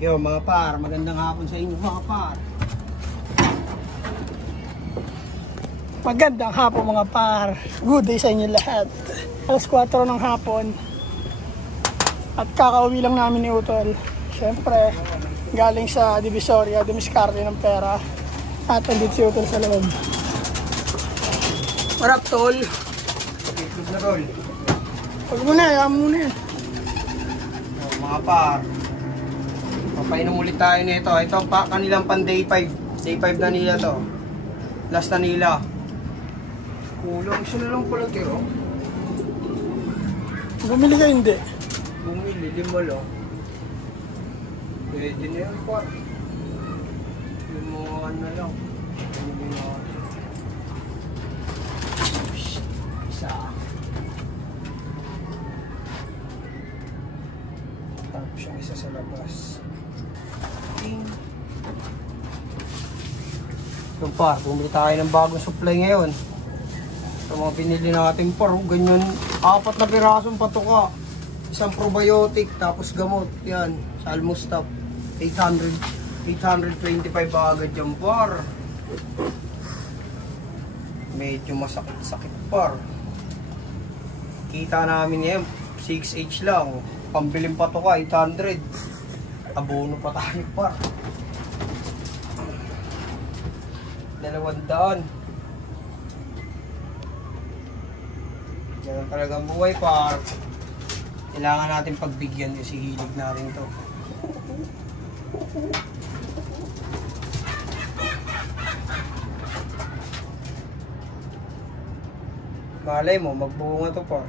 Yo mga par, magandang hapon sa inyo mga par. Magandang hapon mga par. Good day sa inyo lahat. Alas 4 ng hapon. At kakauwi lang namin ni Utol. Siyempre, galing sa Divisoria, dumiskarte ng pera. At andito si Utol sa loob. What up, Tol? Good na roll. Huwag muna, ayaw muna yan. Mga par, papainom ulit tayo nito. Ito pa kanilang pan day 5. Day 5 na nila to. Last na nila. Kulang, isa na lang pala kayo. Bumili ka hindi? Bumili, 5 lang. Pwede na yan par. 5 na lang. Isa. Tapos yung isa sa labas. Yung par, bumili tayo ng bagong supply ngayon. Ito mga binili natin par, ganyan, 4 na pirasong patuka. Isang probiotic, tapos gamot. Yan, sa Almostap. 825 agad yung par. Medyo masakit-sakit par. Kita namin yan, 6H lang. Pambiling patuka, 800. Abono pa tayo par. 200. Yan talaga ang buhay par. Kailangan natin pagbigyan kasi hilig natin to. Malay mo, magbunga to par.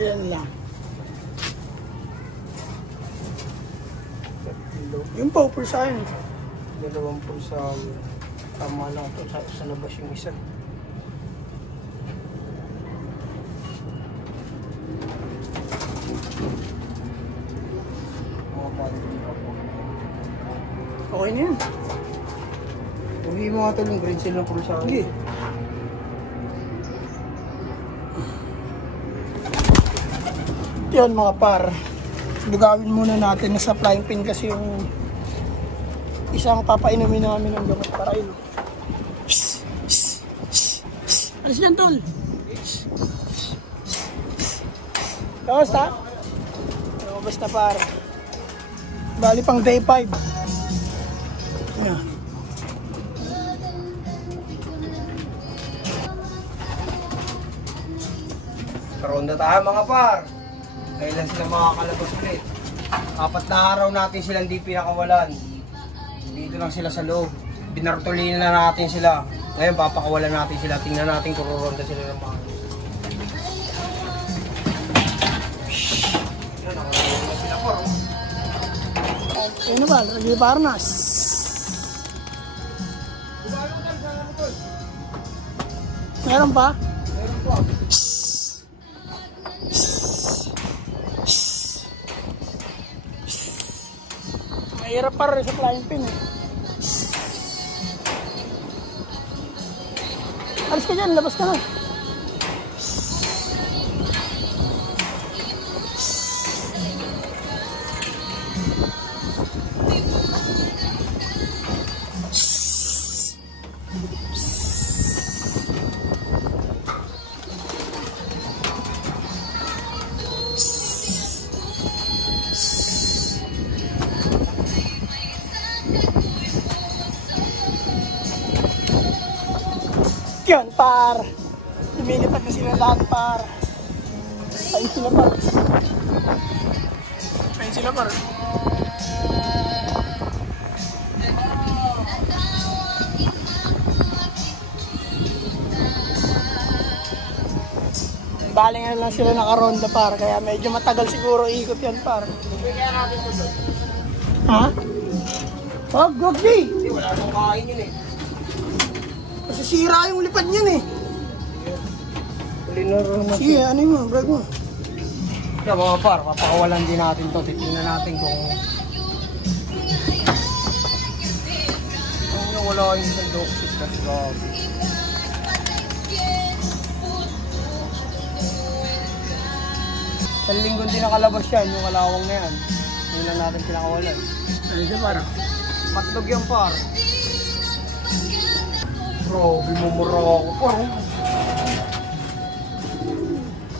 Yan lang. Yung pauper sa akin. 2% sa tama lang to, sa labas yung isa. Okay na yan. Uwi mo nga ito yung green seal ng puro sa akin. Sige. Yun mga par. Lugawin muna natin na sa flying pin kasi yung isang papainumin namin ng gamot para yun. Alis yan, Tol. Kamusta? Lumabas na par. Bali pang day 5. Yan. Karonda tayo mga par. Kailan sila makakalabas ulit? 4 na araw natin silang di pinakawalan. Dito lang sila sa loob. Binartolina na natin sila. Ngayon papakawalan natin sila. Tingnan natin kung ruronda sila ng mga. Yan, nakaroon sila par. Ano ba? Lagi parnas. Meron pa? Meron pa. Mahirap pa rin sa flying pin eh. Alis ka dyan, labas ka na. Yun, par. Lumilipad na sila lahat, par. Ayun sila, par. Ayun sila, par. Baling lang sila nakaronda, par. Kaya medyo matagal siguro ikot yan, par. Kaya natin ito doon. Ha? Wag, wag, di. Hindi, wala nang kain yun eh. Masisira yung lipad niyan eh. Sige, ano mo, brag mo. Kaya mga par, papakawalan din natin to. Titingnan natin kung wala yung isang doxis na grabe. Isang linggo din nakalabas yan, yung kalawang na yan. Yun lang natin pinakawalan. Ano dyan par? Matnog yan par. Bro, bimumura ako par.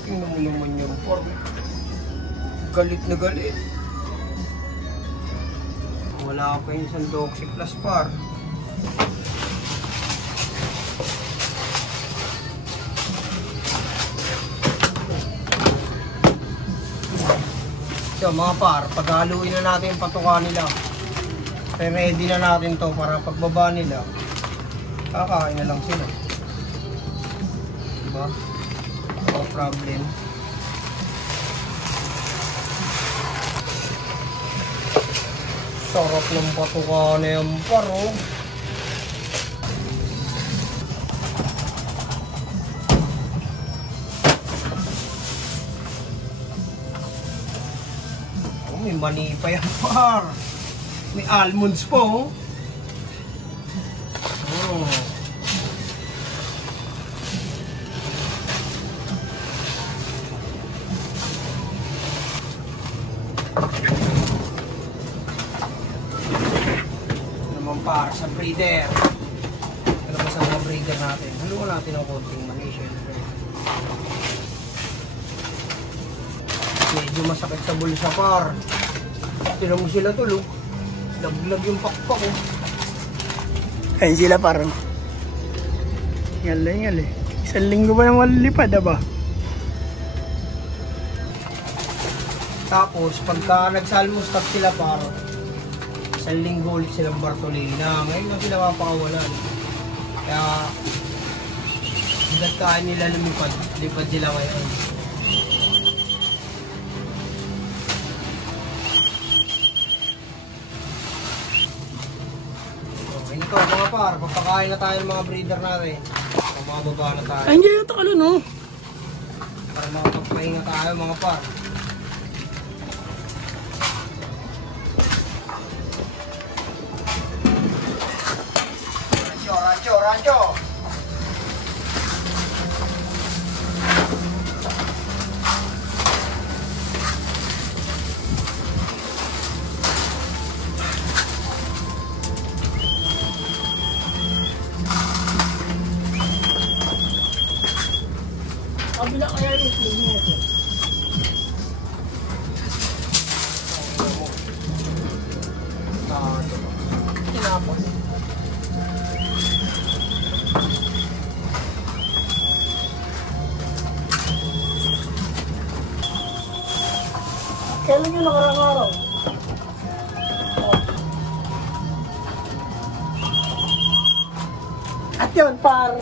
Tingnan mo naman yan par. Galit na galit. Wala pa yung isang Doxy Plus par. So mga par, paghaluin na natin yung patuka nila. Ready na natin to para pagbaba nila, kakain na lang sila. Diba? No problem. Sarap ng patuka na yan par, oh. May mani pa yan par. May almonds po. Oh. Naman par sa breeder. Ano ba sa mga breeder natin? Haluan natin ng konting mani syempre. Medyo masakit sa bulsa par. Tinan mo sila tulog. Laglag yung pakpak oh. Ayun sila parang. Yala. Isang linggo ba naman lipad ba? Tapos pagka nagsalmustap sila parang isang linggo ulit silang Bartolina. Ngayon na sila mapakawalan. Kaya hanggat kain nila lumipad. Lipad sila ngayon. Ito mga par, pagpakain na tayo ng mga breeder natin. Mababa na tayo. Ay, hindi yung takalo no? Para makapagpahinga tayo mga par. Rancho! Kabila kaya yung food mo ito. Tinapos. Kailan yung nakarang araw? At yun, par.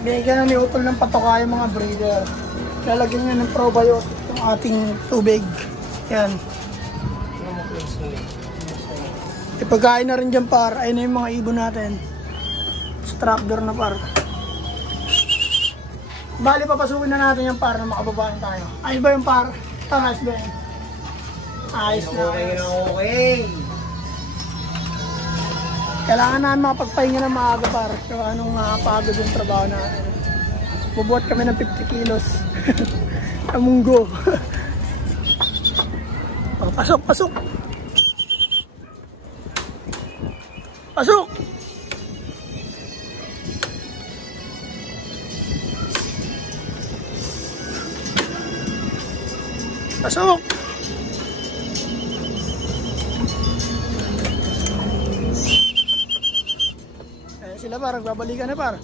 Binigyan na ni Utol ng patoka yung mga breeder. Lalagyan niya ng probiotic yung ating tubig. Yan. Ipagkain na rin dyan par. Ayun na yung mga ibon natin. Sa trapdoor na par. Bali papasukin na natin yung par na makababaan tayo. Ayos ba yung par? Ayos ba yan? Ayos na ayos. Okay. Kailangan namin makapagpahinga ng maaga par. Kaya anong pagod yung trabaho natin. Bubuhat kami ng 50 kilos. Ang munggo. Oh, pasok! Pasok! Pasok! Ayan sila par, babalikan na par.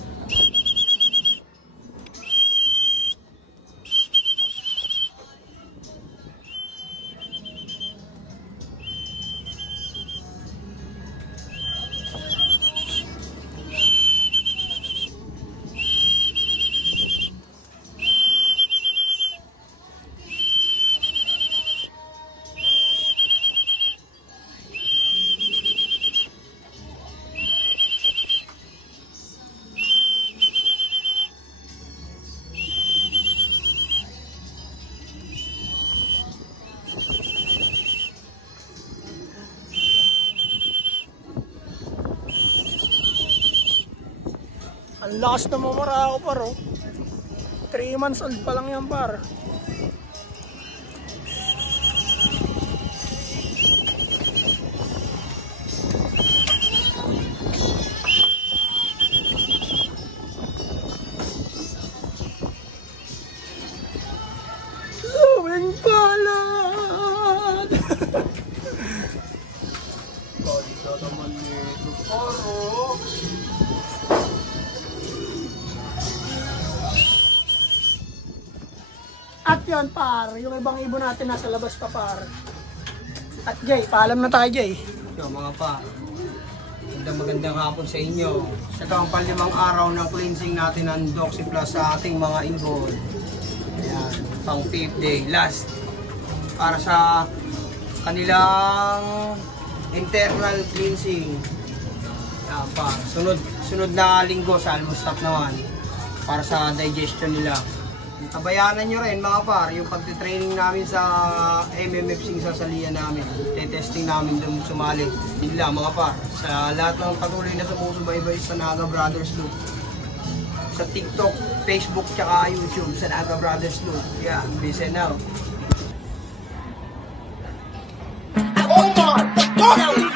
Ang lakas na mamara ako par oh. 3 months old pa lang yan par. At yun, par, yung ibang ibon natin nasa labas pa, par. At Jay, paalam na tayo, Jay. Yo, mga par, magandang hapon sa inyo. Sa ang palimang araw ng cleansing natin ng Doxy Plus sa ating mga ibon. Ayan, pang 5th day, last. Para sa kanilang internal cleansing. Ayan, par, sunod na linggo sa almustap naman. Para sa digestion nila. Tabayanan nyo rin mga par, yung pagtitraining namin sa MMFC sa salihan namin. Testing namin doon sumali. Yun lang mga par, sa lahat ng patuloy na sumusubaybay sa Naga Brothers Loop. Sa TikTok, Facebook, tsaka YouTube sa Naga Brothers Loop. Yeah, peace and out. Oh my God!